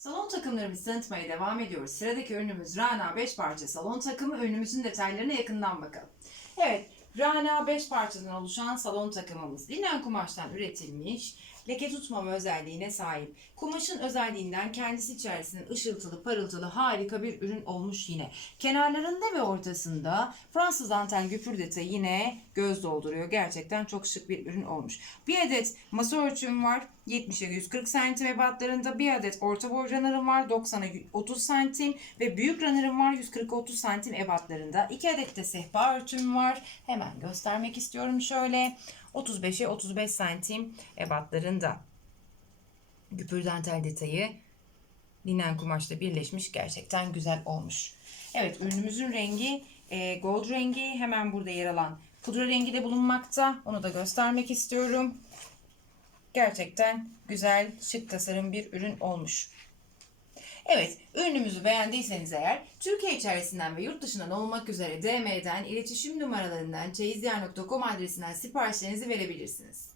Salon takımlarımızı tanıtmaya devam ediyoruz. Sıradaki ürünümüz Rana 5 parça salon takımı. Ürünümüzün detaylarına yakından bakalım. Evet, Rana 5 parçadan oluşan salon takımımız. Linen kumaştan üretilmiş, leke tutmama özelliğine sahip. Kumaşın özelliğinden kendisi içerisinde ışıltılı, parıltılı harika bir ürün olmuş yine. Kenarlarında ve ortasında Fransız dantel güpür detayı yine göz dolduruyor. Gerçekten çok şık bir ürün olmuş. Bir adet masa örtüm var. 70'e 140 santim ebatlarında. Bir adet orta boy runner'ım var. 90'a 30 santim ve büyük runner'ım var. 140'a 30 santim ebatlarında. İki adet de sehpa örtüm var. Hemen göstermek istiyorum şöyle. 35'e 35 santim ebatlarında. Güpür dantel detayı linen kumaşla birleşmiş. Gerçekten güzel olmuş. Evet ürünümüzün rengi e, gold rengi. Hemen burada yer alan pudra rengi de bulunmakta. Onu da göstermek istiyorum. Gerçekten güzel, şık tasarım bir ürün olmuş. Evet, ürünümüzü beğendiyseniz eğer Türkiye içerisinden ve yurt dışından olmak üzere DM'den, iletişim numaralarından, çeyizyer.com adresinden siparişlerinizi verebilirsiniz.